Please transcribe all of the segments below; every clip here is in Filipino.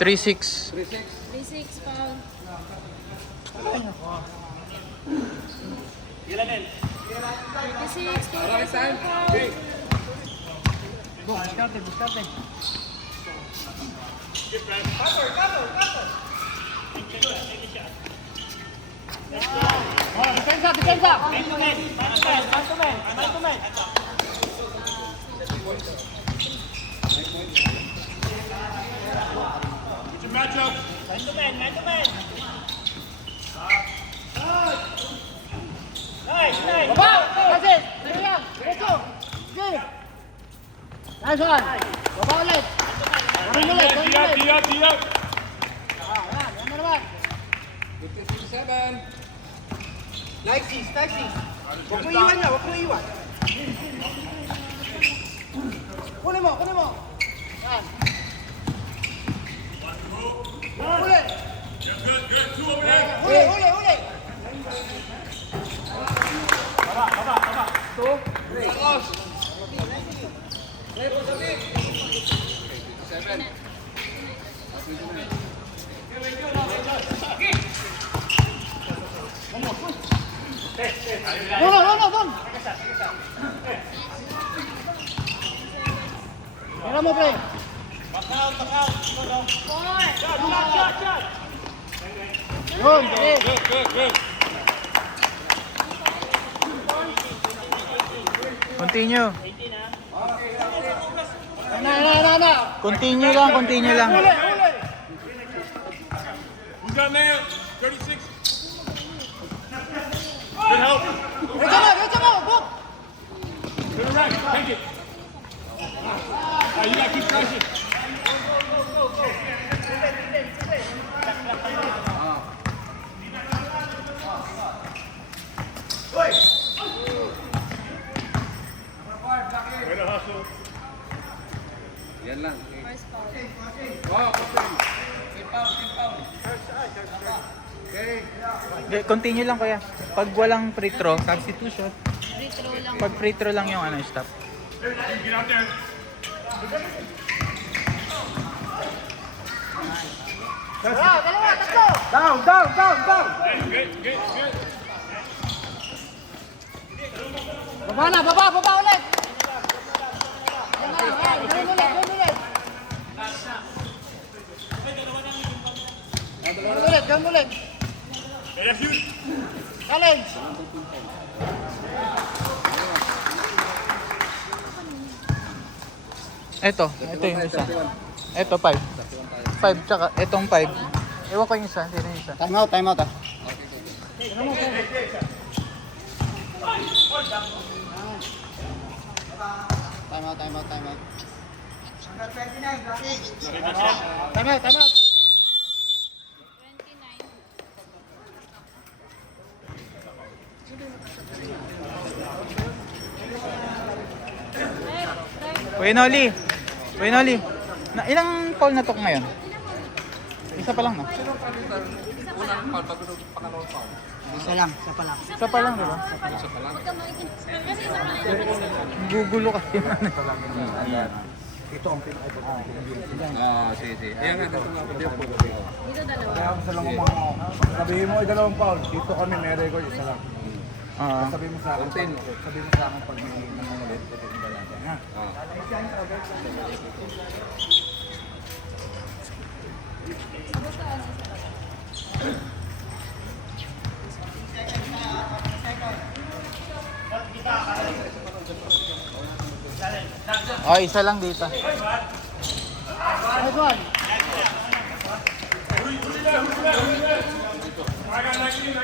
3-6. 3-6 foul. Ilan din? 36, 2 foul. Buscarte. Defensa. Man to man. It's a matchup. Man to man. Nice. Baba! Kasi! Sige yan! Diretso! Sige! Nice one! Baba ulit! Karin ulit! Diyan. Yan na naman! 57. Nice. Huwag mo iwan. Kunin mo! Yan! Ulit! Good. Two over there. Uli! Baba. 7. Doon! Tira mo, pre! Back out. Shot. Yun, pre! Good. Continue. Na! Continue lang. Uli! Who's down there? 36. Good help. Diretso mo! Book! To the right. Take it. You gotta keep pressing. Way to hustle. Yan lang. First foul. Okay. Continue lang kuya. Pag walang free throw, substitution. Free throw lang. Pag free throw lang yung stop. Get out there. Dalawa! Tatlo! Down. Good. Baba ulit! Gawin ulit! Hey, that's you. Challenge! Ito yung isa. Ito 5. 5 tsaka itong 5. Ewan ko yung isa, sino yung isa. Time out. Time out. Time out. 29. Wenoli. Ilang foul na to ngayon? Isa pa lang na. Unang foul, pangalawang foul. Isa lang. Isa pa lang, di ba? Huwag ka makikinig. Kasi sa mga Gugulo kasi. Ito ang pinaka-ito. Sige. Ayan nga, dito nga ako dito. dito dalawa. Kaya isa lang ang mga sabihin mo ay dalawang foul. Dito kami may record isa lang. Sabihin mo sa akin. Sabihin mo sa akin pag may nangungulit. Ito yung dalaga. Ha? Isa lang dito. Nice one! I got 19.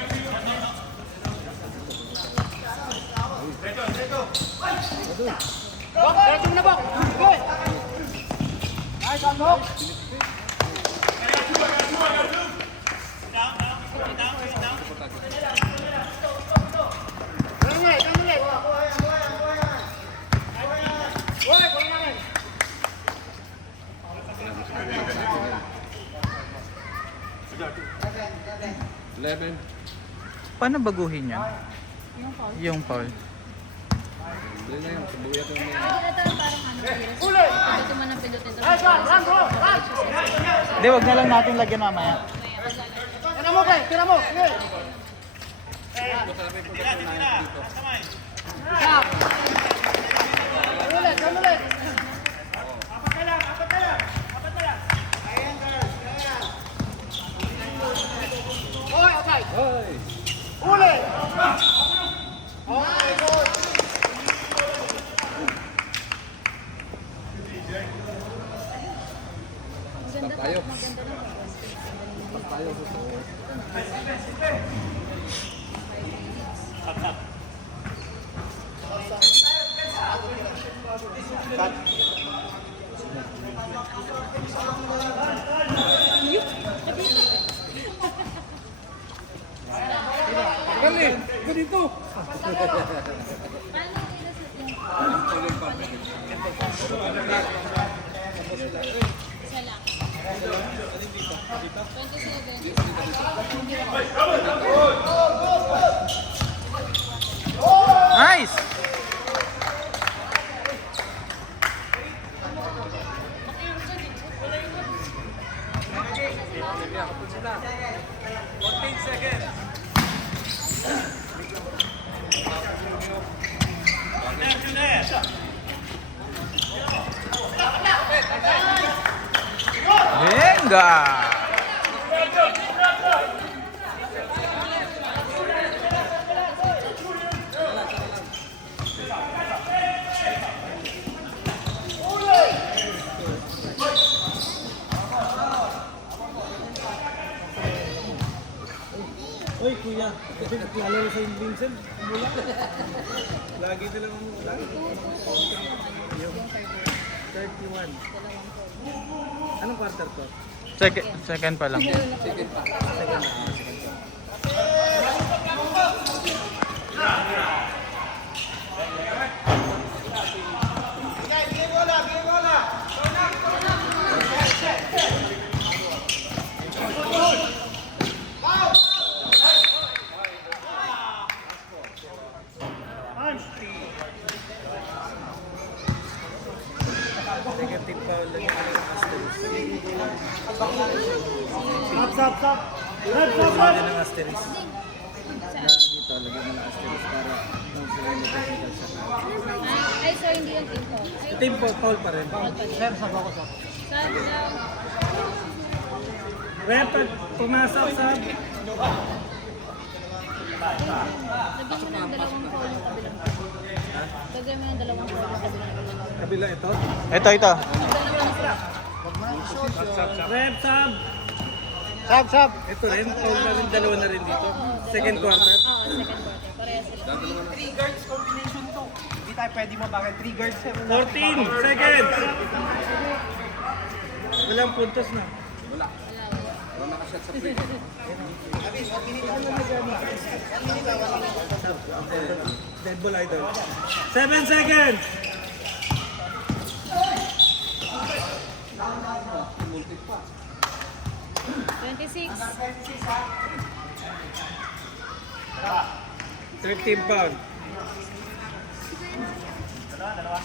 Diretso mo na, Bok! Good! Nice one, Bok! Paano baguhin yan? Yung foul. Yung foul. Dali na yun, subuya ko na yun. Pwede na tayo parang ano, piloto man ang piloto ito. Hindi, wag na lang natin lagyan mamaya. Tira mo, Kay. Tira mo. Sige. Stop. Ulit, ulit. Hoy, okay. Hoy! Ulit. Okay, good. Maganda pa, Tayo. maganda na ba? Tayo gusto ko. Dali! Ganito! Paano nilasot yung isa lang? 27. Nice! Venga! Uy, kuya. Lalo sa Vincent. Mula. Lagi nilang umulan. Yung 31. Anong quarter to? Second pa lang. Negative foul lang yung asterisk. Stop. Lagyan ng asterisk. Dito, lagyan mo ng asterisk para kung sila yung technical shot. Ay, so hindi yung team ko. Ay, Team foul pa rin. Sir, sab ako, sab. saan lang? Rep, pag pumasok sa... Lagyan mo ng dalawang call yung kabilang. Lagyan mo ng dalawang call yung kabilang. Kabila ito. Ito. Rep, sub. Sab. Ito rin, foul na rin, dalawa na rin dito. Second quarter. Oo, second quarter. Pareha sila. 3 guards combination to. Hindi tayo pwede mabakit. 3 guards. 14 seconds. Walang puntos na. Wala. Wala nakashot sa free. Dead ball idol. 7 seconds. Multi pa. 26. 13 pound. Dalawa.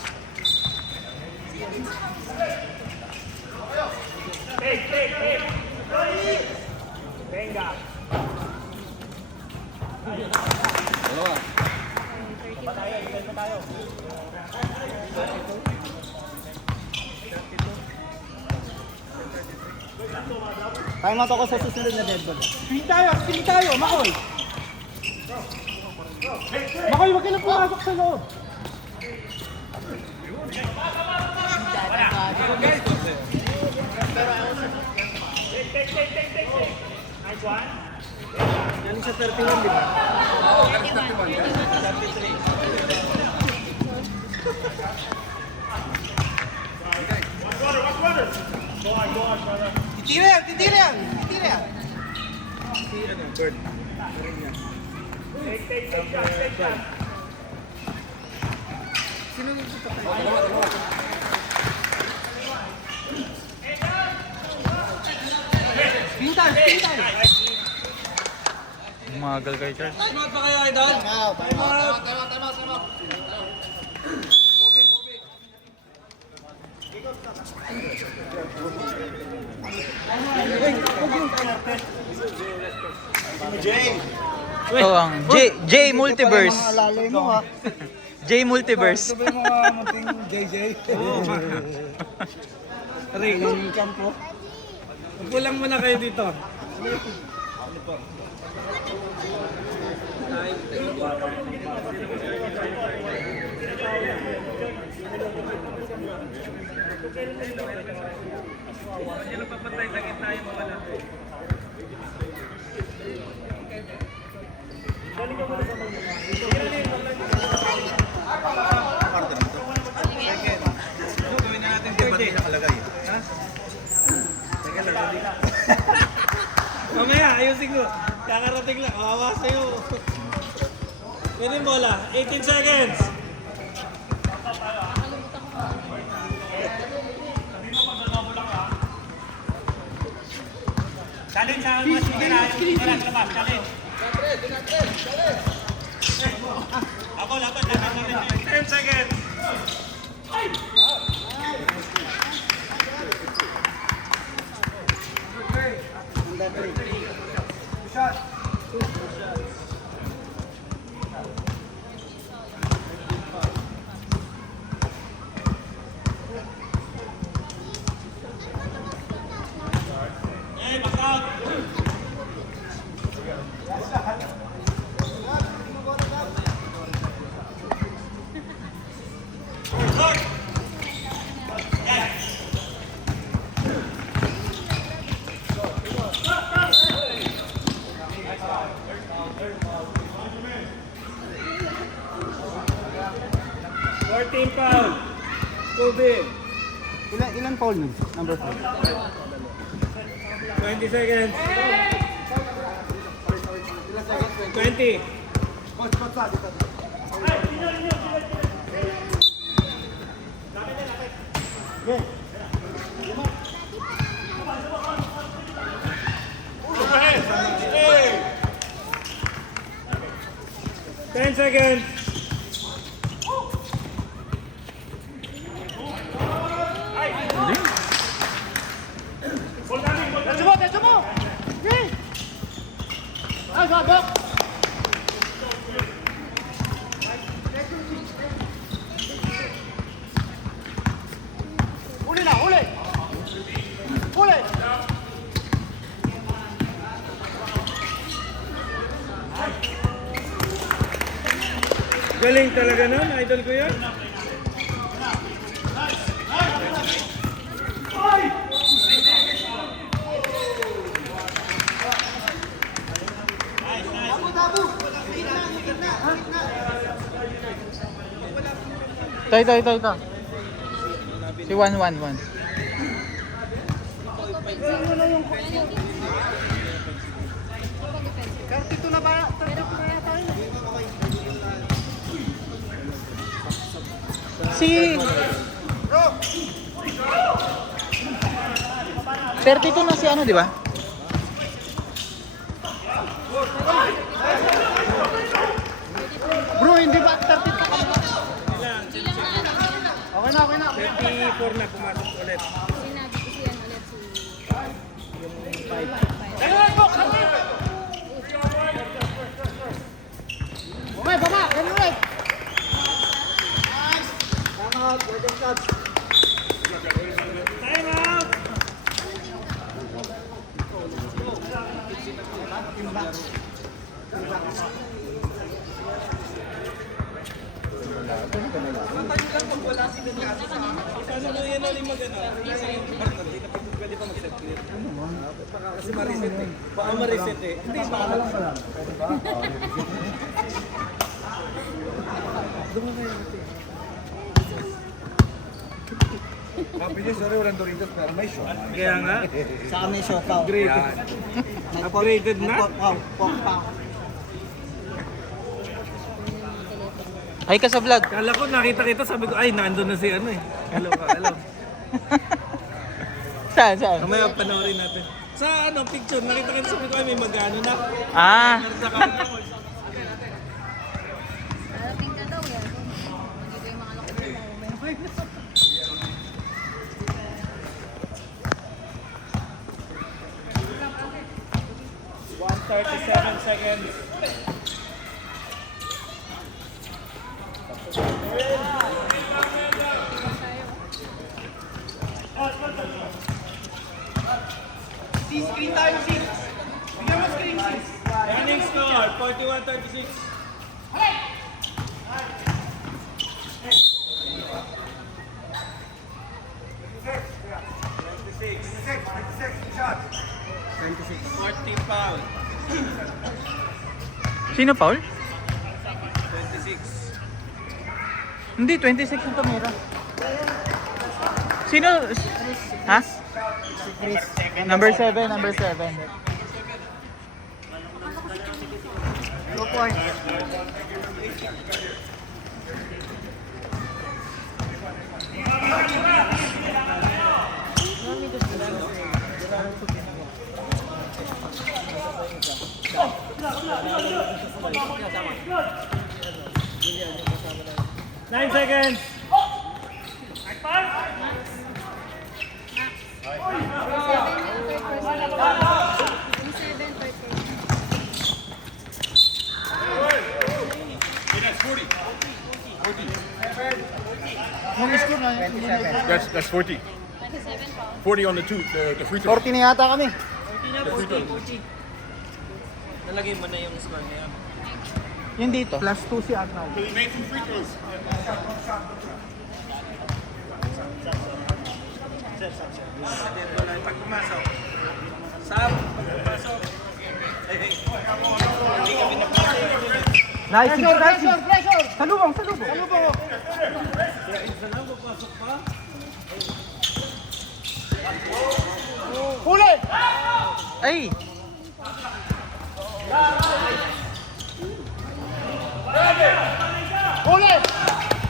Tayo mato ko sa susunod na dead ball. Pili tayo, Makoy. Makoy, wag ka na pumasok sa loob. Galing sa 31, di ba? Oo, galing sa 31. Titira yan. Si ano, Bird. Dalawa. Pili tayo. Umagal kay Charles. Time out. Ito ang J Multiverse. Mga lalay mo ha. J Multiverse. Sabi mo nga munting JJ. Aray, yung kampo. Magpulang muna kayo dito. Mamaya, ayusin ko. Kakarating lang. Kawawa sa'yo. Yan yung bola. 18 seconds. Challenge sa mga sumira. Labas. Challenge. Ako, 10 seconds. Foul. Kobe. Ilan foul nun? Number 4. 20 seconds. 20. Coach, sa dito. Hey. 10 seconds. Galing talaga nun, idol ko yan. Ito. Si 111. Si 32 na si ano, di ba? Bro, hindi ba 32 ka ba? Okay na. 34 na pumasok ulit. Sinabi ko siya ulit Okay, baba! Ganun ulit! Time out! Paano mo yan ulit mag-ano? Pwede pa mag-set clear. Kasi ma-reset eh. Baka ma-reset eh. Hindi, baka lang pala. Happy niya, sorry, walang Doritos, pero may show. Kaya nga, Sa amin siya, pao. upgraded. Upgraded na? Pao, pao. Ay ka sa vlog. Kala ko nakita kita, sabi ko, ay, nandun na si ano eh. Hello ka, hello. Saan? Mamaya panoorin natin. Sa ano, picture, nakita kita, sabi ko, ay, may mag-ano na. Ah. Darating ka daw yan. Hindi ko yung mga seconds. Screen tayo, sis. Bigyan mo screen, sis. Running score, 41-36. Foul. Sino foul? 26. Hindi, 26 yung tumira. Sino? Ha? Number 7, number 7. 2 points. Nine seconds. That's 40. 27 pounds. 40 on the free throw. 40 na yata kami. Nalagay mo na yung score na yan. Yung dito. Plus 2 si Arnold. So he made 2 free throws. Pag pumasok. Sam, pag pumasok. Hindi kami napasok. Nice. Pressure! Salubong, salubong. Huli! Ay! Huli!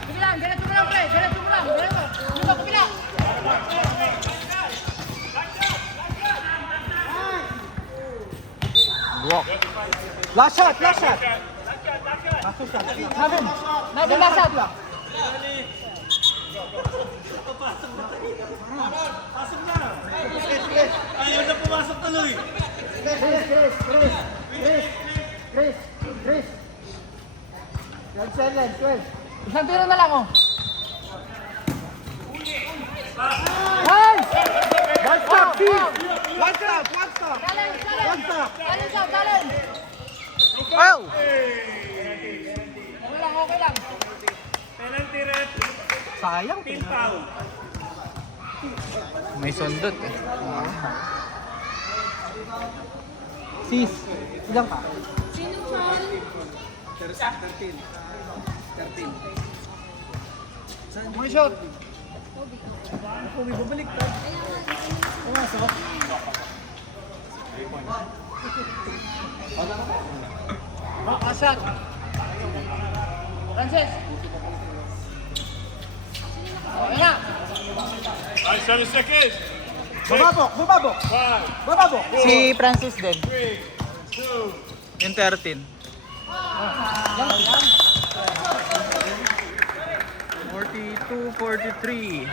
Sige lang, diretso mo lang, pre. Diretso mo lang. Diretso. Dito, kapila. Block. Last shot, last shot. Natin lasat. Ayaw na pumasok tuloy. Chris. Isang tiro na lang, oh. Nice! One stop, Steve! One stop! Talent, talent. Wow! Okay lang. Penalty rep. Sayang. Team foul. May sundot eh. Sis, ilang ka? Sino foul? 13. One shot. Asat. Francis. Ayan na. All right, 7 seconds. Bumabok. 5, Si Francis din. 3, 2. Yung 13. 42, 43.